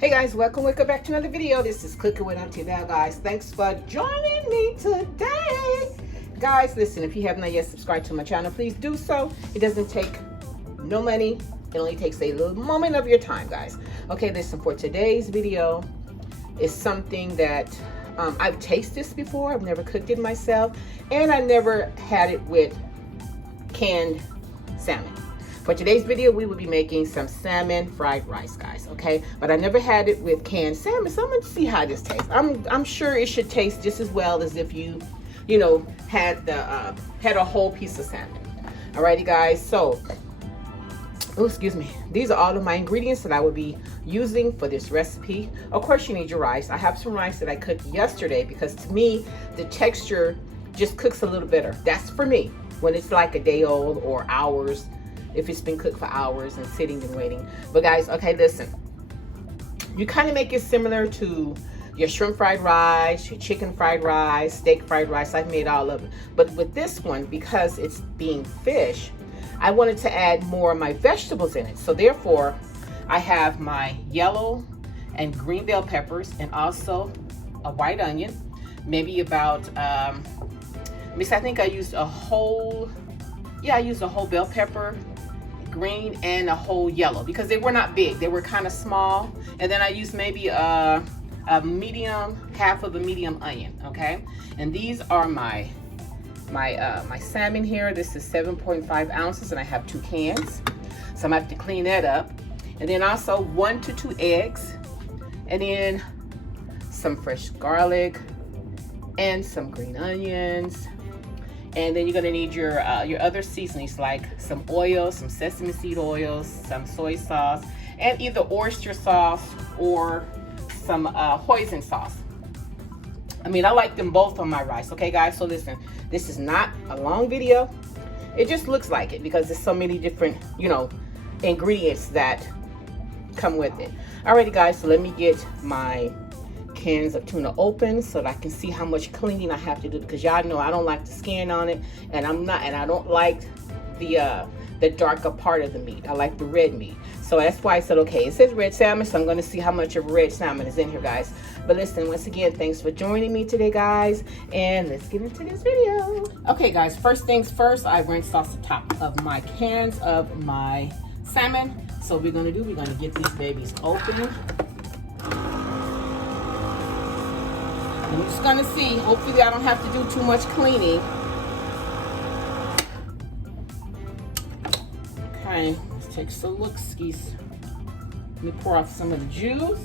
Hey guys, welcome back to another video. This is Cooking with Auntie Val, guys. Thanks for joining me today. Guys, listen, if you have not yet subscribed to my channel, please do so. It doesn't take no money. It only takes a little moment of your time, guys. Okay, listen, for today's video is something that I've tasted this before. I've never cooked it myself, and I never had it with canned salmon. For today's video, we will be making some salmon fried rice, guys, okay? But I never had it with canned salmon, so I'm gonna see how this tastes. I'm sure it should taste just as well as if you know, had a whole piece of salmon. Alrighty, guys, so, oh, excuse me. These are all of my ingredients that I will be using for this recipe. Of course, you need your rice. I have some rice that I cooked yesterday because to me, the texture just cooks a little better. That's for me, when it's like a day old or hours, if it's been cooked for hours and sitting and waiting. But guys, okay, listen, you kind of make it similar to your shrimp fried rice, your chicken fried rice, steak fried rice. I've made all of it, but with this one, because it's being fish, I wanted to add more of my vegetables in it. So therefore, I have my yellow and green bell peppers and also a white onion, maybe about I think I used a whole, I used a whole bell pepper, green, and a whole yellow because they were not big, they were kind of small. And then I used maybe a medium, half of a medium onion. Okay, and these are my salmon here. This is 7.5 ounces and I have 2 cans, so I'm gonna have to clean that up. And then also 1 to 2 eggs, and then some fresh garlic and some green onions. And then you're gonna need your other seasonings like some oil, some sesame seed oils, some soy sauce, and either oyster sauce or some hoisin sauce. I mean, I like them both on my rice. Okay, guys, so listen, this is not a long video. It just looks like it because there's so many different, ingredients that come with it. Alrighty, guys, so let me get my cans of tuna open so that I can see how much cleaning I have to do, because y'all know I don't like the skin on it, and I don't like the darker part of the meat. I like the red meat. So that's why I said, okay, it says red salmon, so I'm going to see how much of red salmon is in here, guys. But listen, once again, thanks for joining me today, guys, and let's get into this video. Okay, guys, first things first, I rinsed off the top of my cans of my salmon. So what we're going to get these babies open. I'm just gonna see, hopefully I don't have to do too much cleaning. Okay, let's take some look-skis. Let me pour off some of the juice.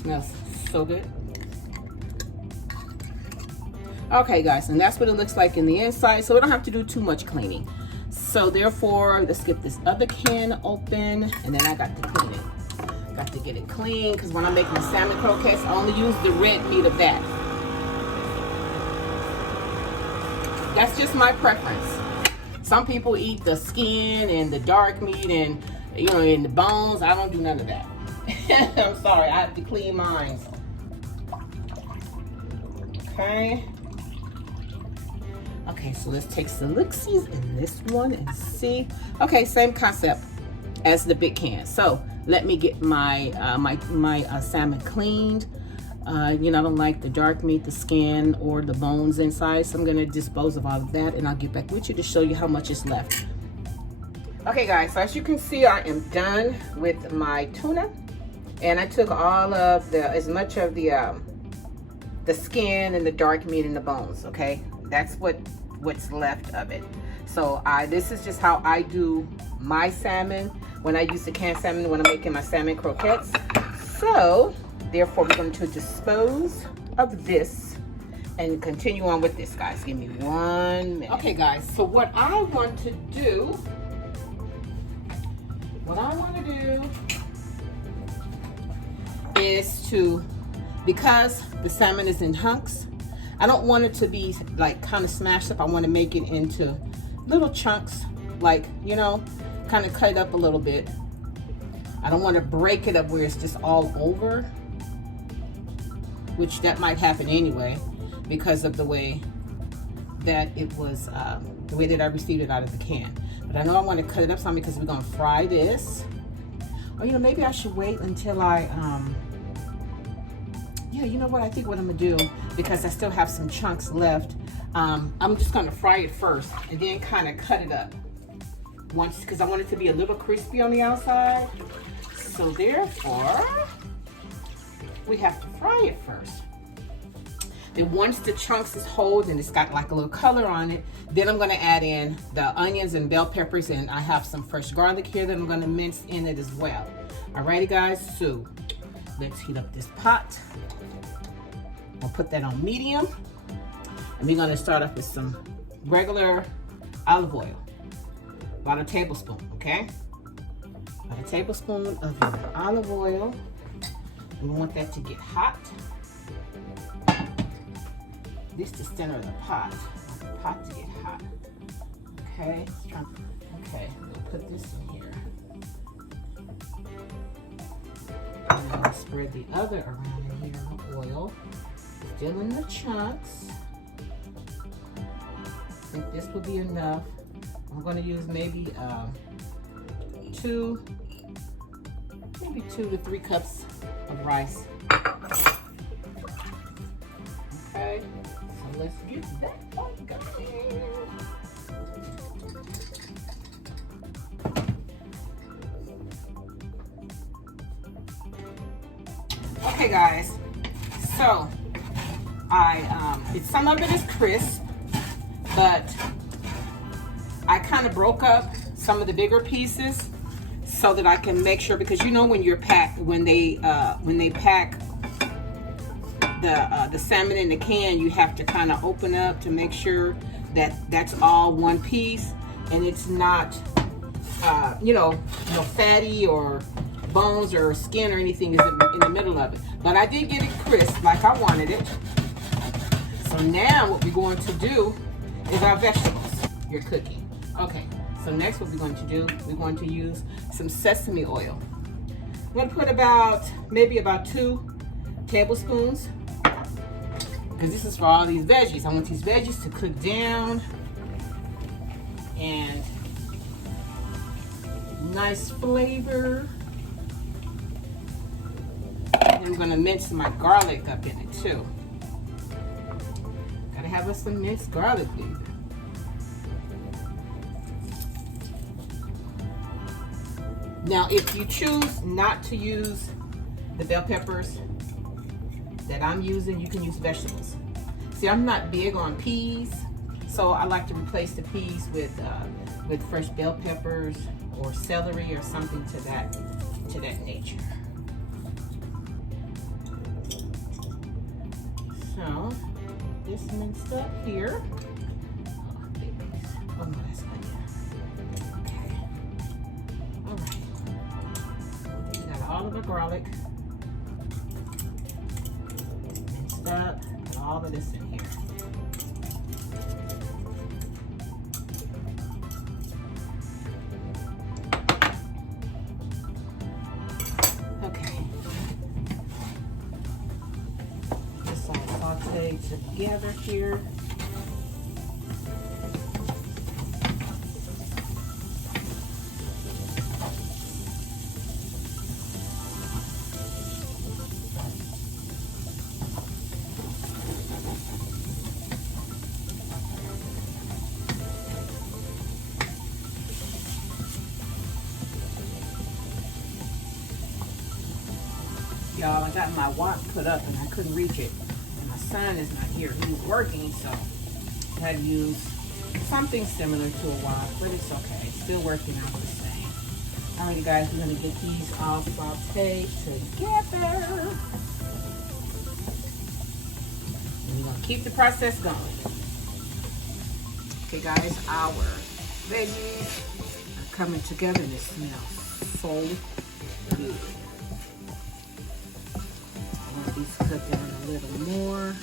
Smells so good. Okay, guys, and that's what it looks like in the inside, so we don't have to do too much cleaning. So therefore, let's get this other can open, and then I got to clean it. Got to get it clean, because when I make my salmon croquettes, I only use the red meat of that. That's just my preference. Some people eat the skin and the dark meat and, and the bones. I don't do none of that. I'm sorry, I have to clean mine. Okay. Okay, so let's take some look-sees in this one and see. Okay, same concept as the big can. So let me get my salmon cleaned. I don't like the dark meat, the skin, or the bones inside. So I'm gonna dispose of all of that, and I'll get back with you to show you how much is left. Okay, guys, so as you can see, I am done with my tuna, and I took all of as much of the skin and the dark meat and the bones. Okay, that's what's left of it. So this is just how I do my salmon when I use the canned salmon when I'm making my salmon croquettes. So therefore, we're going to dispose of this and continue on with this, guys. Give me 1 minute. Okay, guys, so what I want to do is because the salmon is in hunks, I don't want it to be like kind of smashed up. I want to make it into little chunks, like, kind of cut it up a little bit. I don't want to break it up where it's just all over, which that might happen anyway because of the way that it was the way that I received it out of the can. But I know I want to cut it up some because we're going to fry this. Or, you know, maybe I should wait until I, yeah, you know what? I think what I'm going to do, because I still have some chunks left, I'm just going to fry it first and then kind of cut it up once, because I want it to be a little crispy on the outside. So therefore, we have to fry it first. Then once the chunks is whole and it's got like a little color on it, then I'm going to add in the onions and bell peppers, and I have some fresh garlic here that I'm going to mince in it as well. Alrighty guys, so let's heat up this pot. I'll put that on medium, and we're going to start off with some regular olive oil, about a tablespoon, okay? About a tablespoon of your olive oil. We want that to get hot. This is the center of the pot. I want the pot to get hot. Okay, okay, we'll put this in here. And then we'll spread the other around in here in the oil. Still in the chunks. I think this will be enough. I'm going to use maybe 2 to 3 cups of rice. Okay. Let's get that one going. Okay guys, so some of it is crisp, but I kind of broke up some of the bigger pieces so that I can make sure, because you know when they pack the salmon in the can, you have to kind of open up to make sure that that's all one piece and it's not you know, fatty or bones or skin or anything is in the middle of it. But I did get it crisp like I wanted it. So now what we're going to do is our vegetables. You're cooking. Okay, so next what we're going to do, we're going to use some sesame oil. I'm going to put maybe about 2 tablespoons, because this is for all these veggies. I want these veggies to cook down and nice flavor. And I'm gonna mince my garlic up in it too. Gotta have us some minced garlic, baby. Now, if you choose not to use the bell peppers that I'm using, you can use vegetables. See, I'm not big on peas, so I like to replace the peas with fresh bell peppers or celery or something to that nature. So this minced up here. Oh, babies. Oh no, that's not yet. Okay. All right. We got all of the garlic minced up, and all of this in here. Together here. Y'all, I got my wok put up and I couldn't reach it. Son is not here. He's working, so I had to use something similar to a wok, but it's okay. It's still working out the same. Alrighty, guys, we're gonna get these all sauteed together. And we're gonna keep the process going. Okay, guys, our veggies are coming together, and it smells so good. These cook down a little more.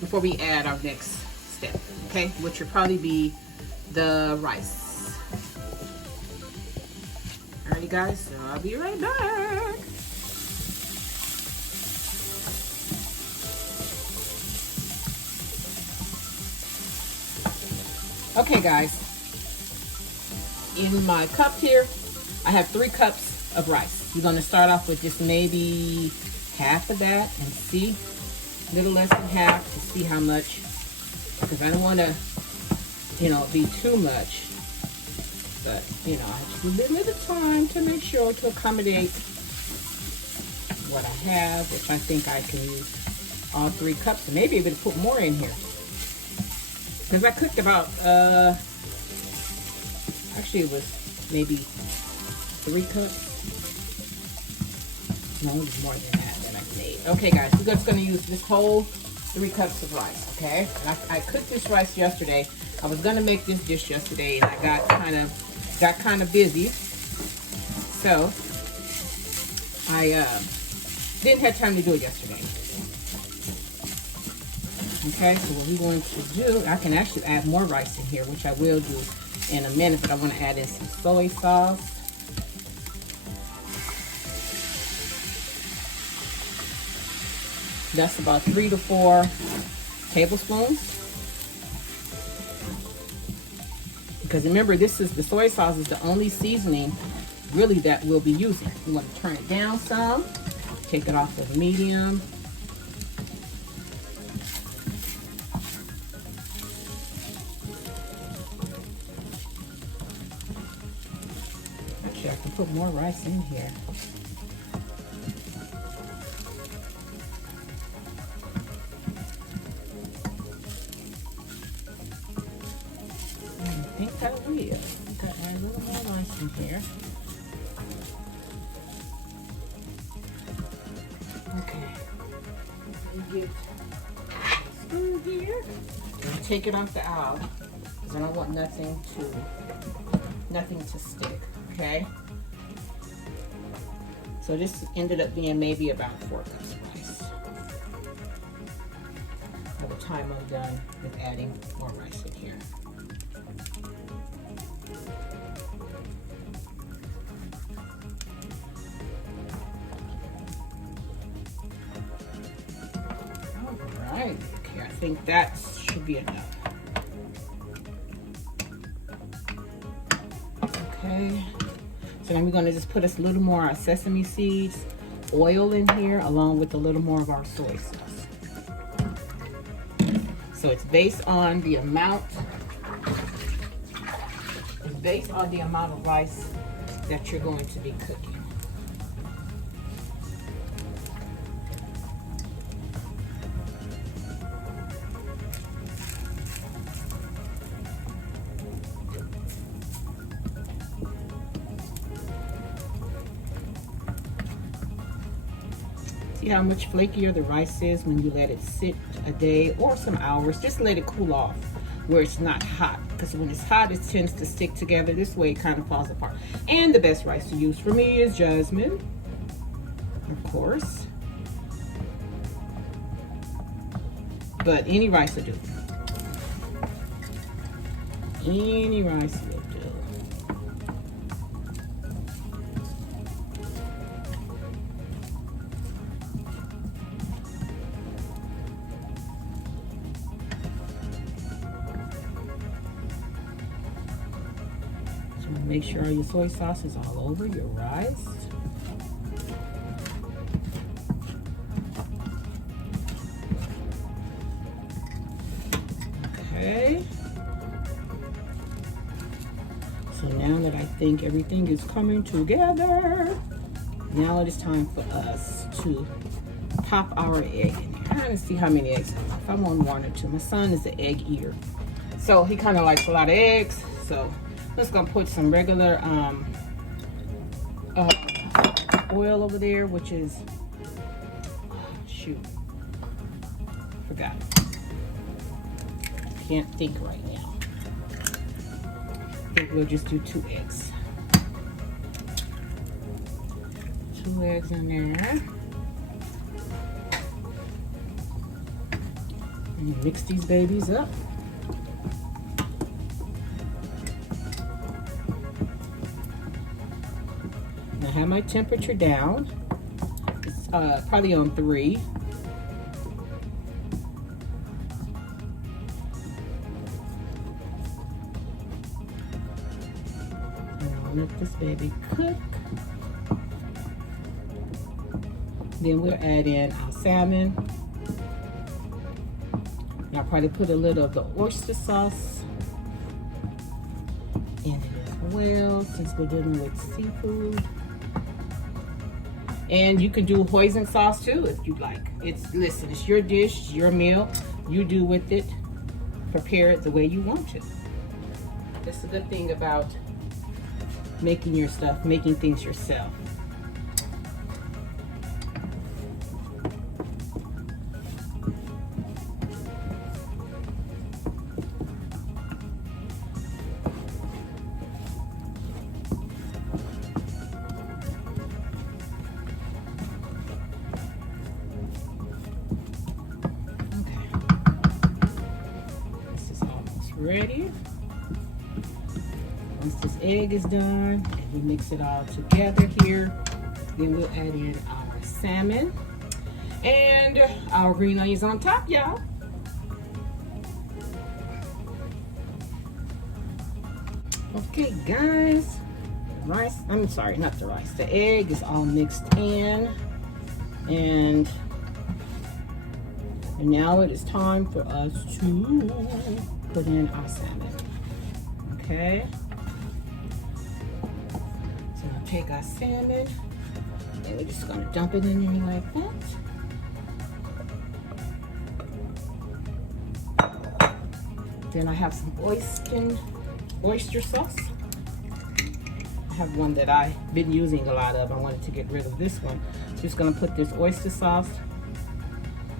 Before we add our next step, okay, which will probably be the rice. Alrighty, Alrighty guys, so I'll be right back. Okay guys, in my cup here, I have 3 cups of rice. You're gonna start off with just maybe half of that and see, a little less than half to see how much, because I don't wanna, you know, be too much. But, you know, I have to limit the time to make sure to accommodate what I have, which I think I can use all 3 cups, and maybe even put more in here. Because I cooked about, actually it was maybe 3 cups. No, it was more than that I made. Okay guys, we're just going to use this whole 3 cups of rice, okay? And I cooked this rice yesterday. I was going to make this dish yesterday, and I got kind of busy. So, I didn't have time to do it yesterday. Okay, so what we're going to do, I can actually add more rice in here, which I will do in a minute, but I want to add in some soy sauce. That's about 3 to 4 tablespoons. Because remember, the soy sauce is the only seasoning really that we'll be using. We want to turn it down some, take it off of medium. Actually, I can put more rice in here. I think I will. I think I add a little more rice in here. Okay. Let me get a spoon here and take it off the aisle because I don't want nothing to stick. Okay. So this ended up being maybe about 4 cups of rice. By the time I'm done with adding more rice in here. Alright, okay, I think that should be enough. Okay. So then we're going to just put us a little more sesame seeds, oil in here, along with a little more of our soy sauce. So it's based on the amount of rice that you're going to be cooking. See how much flakier the rice is when you let it sit a day or some hours. Just let it cool off where it's not hot, because when it's hot it tends to stick together. This way it kind of falls apart. And the best rice to use for me is jasmine, of course, but any rice will do. Any rice will do. Make sure your soy sauce is all over your rice. Okay. So now that I think everything is coming together, now it is time for us to pop our egg in here. I'm trying to see how many eggs I want. If I want 1 or 2. My son is an egg eater, so he kind of likes a lot of eggs. So I'm just gonna put some regular oil over there, which is, forgot. Can't think right now. I think we'll just do 2 eggs. 2 eggs in there. And mix these babies up. have my temperature down. It's probably on 3. And I'll let this baby cook. Then we'll add in our salmon. And I'll probably put a little of the oyster sauce in it as well, since we're dealing with seafood. And you can do hoisin sauce too if you like. Listen, it's your dish, your meal. You do with it, prepare it the way you want to. That's the good thing about making your stuff, making things yourself. Ready. Once this egg is done, and we mix it all together here, then we'll add in our salmon and our green onions on top, y'all. Okay, guys, rice, I'm sorry, not the rice, the egg is all mixed in, and now it is time for us to put in our salmon. Okay, so I'll take our salmon and we're just gonna dump it in there like that. Then I have some oyster sauce. I have one that I've been using a lot of. I wanted to get rid of this one. So just gonna put this oyster sauce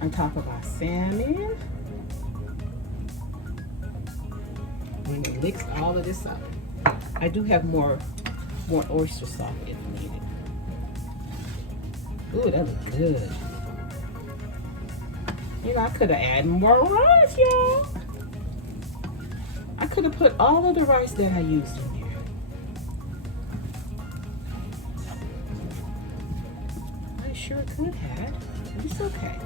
on top of our salmon. I'm going to mix all of this up. I do have more oyster sauce if needed. Ooh, that looks good. You know, I could have added more rice, y'all. I could have put all of the rice that I used in there. I sure could have, but it's okay.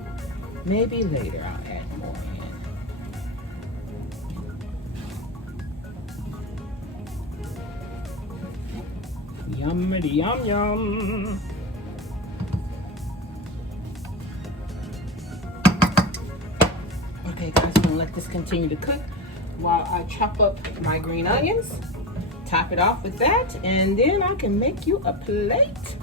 Maybe later I'll add more in. Yummity yum yum. Okay, guys, I'm gonna let this continue to cook while I chop up my green onions. Top it off with that, and then I can make you a plate.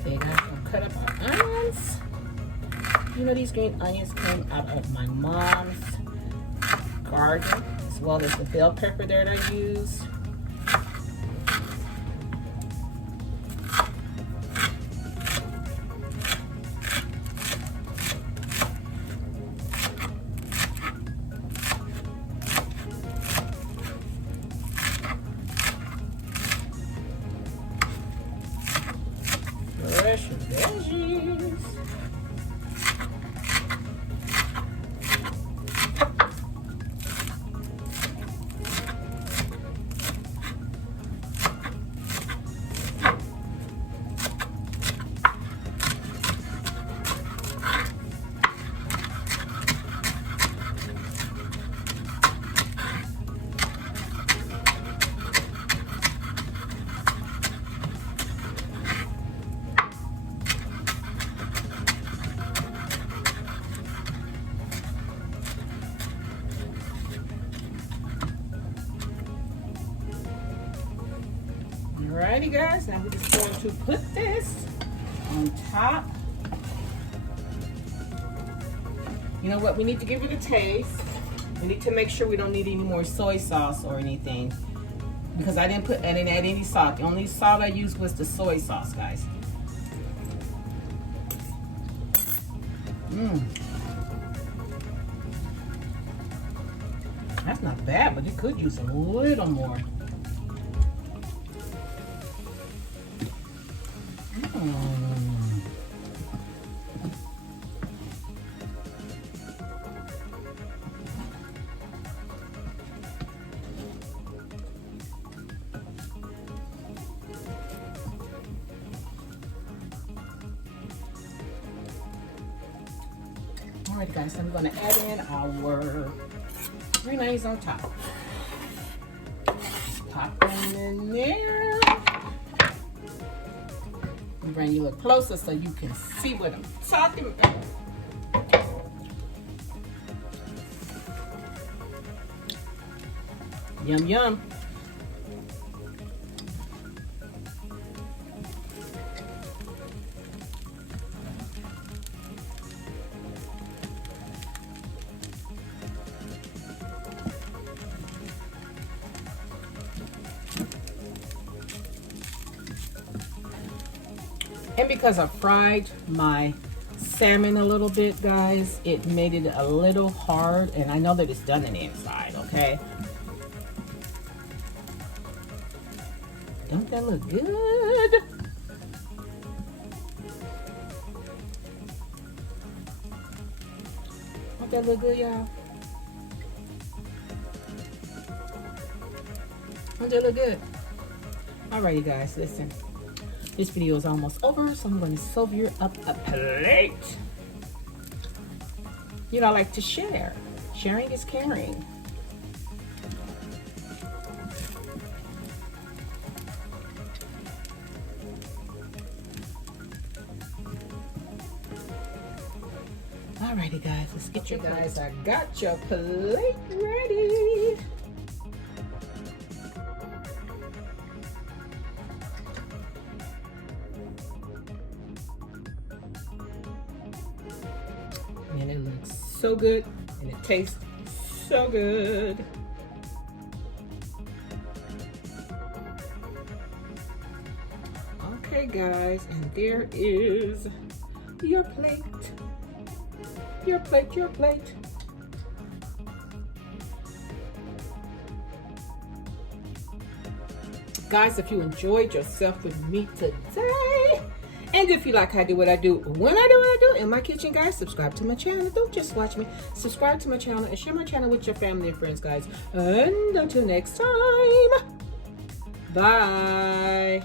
Okay, guys, I'll cut up our onions. You know, these green onions came out of my mom's garden, as well as the bell pepper that I used. Fresh veggies. Alrighty, guys, now we're just going to put this on top. You know what? We need to give it a taste. We need to make sure we don't need any more soy sauce or anything, because I didn't add any salt. The only salt I used was the soy sauce, guys. That's not bad, but it could use a little more. Alright guys, so I'm gonna add in our green onions on top. Pop them in there. Bring you a little closer so you can see what I'm talking about. Yum, yum. And because I fried my salmon a little bit, guys, it made it a little hard. And I know that it's done in the inside, okay? Don't that look good? Don't that look good, y'all? Don't that look good? Alrighty, guys, listen. This video is almost over, so I'm going to serve you up a plate. You know, I like to share. Sharing is caring. Alrighty, guys, let's get your guys. I got your plate ready. And it looks so good, and it tastes so good. Okay, guys, and there is your plate. Your plate, your plate. Guys, if you enjoyed yourself with me today, and if you like how I do what I do, when I do what I do in my kitchen, guys, subscribe to my channel. Don't just watch me. Subscribe to my channel and share my channel with your family and friends, guys. And until next time, bye.